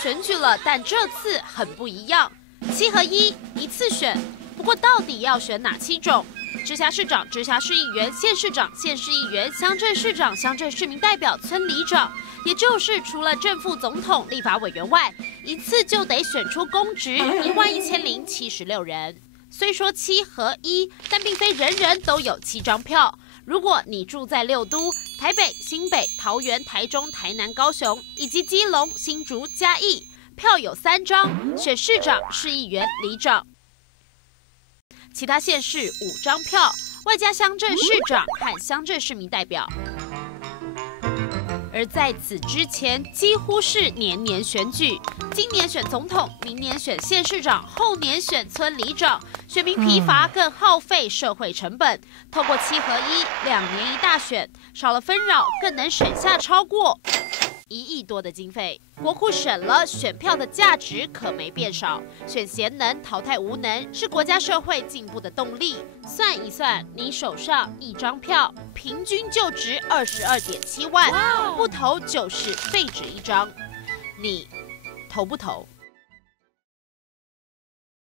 选举了，但这次很不一样，7合1，一次选。不过到底要选哪7种？直辖市长、直辖市议员、县市长、县市议员、乡镇市长、乡镇市民代表、村里长，也就是除了正副总统、立法委员外，一次就得选出公职11076人。虽说7合1，但并非人人都有7张票。如果你住在6都台北、新北、桃园、台中、台南、高雄以及基隆、新竹、嘉义，票有3张，选市长、市议员、里长。其他县市5张票，外加乡镇市长和乡镇市民代表。而在此之前，几乎是年年选举，今年选总统，明年选县市长，后年选村里长，选民疲乏更耗费社会成本。透过7合1，2年一大选，少了纷扰，更能省下超过1亿多的经费。国库省了，选票的价值可没变少。选贤能，淘汰无能，是国家社会进步的动力。算一算，你手上1张票，平均就值22.7万，不投就是废纸1张。你投不投？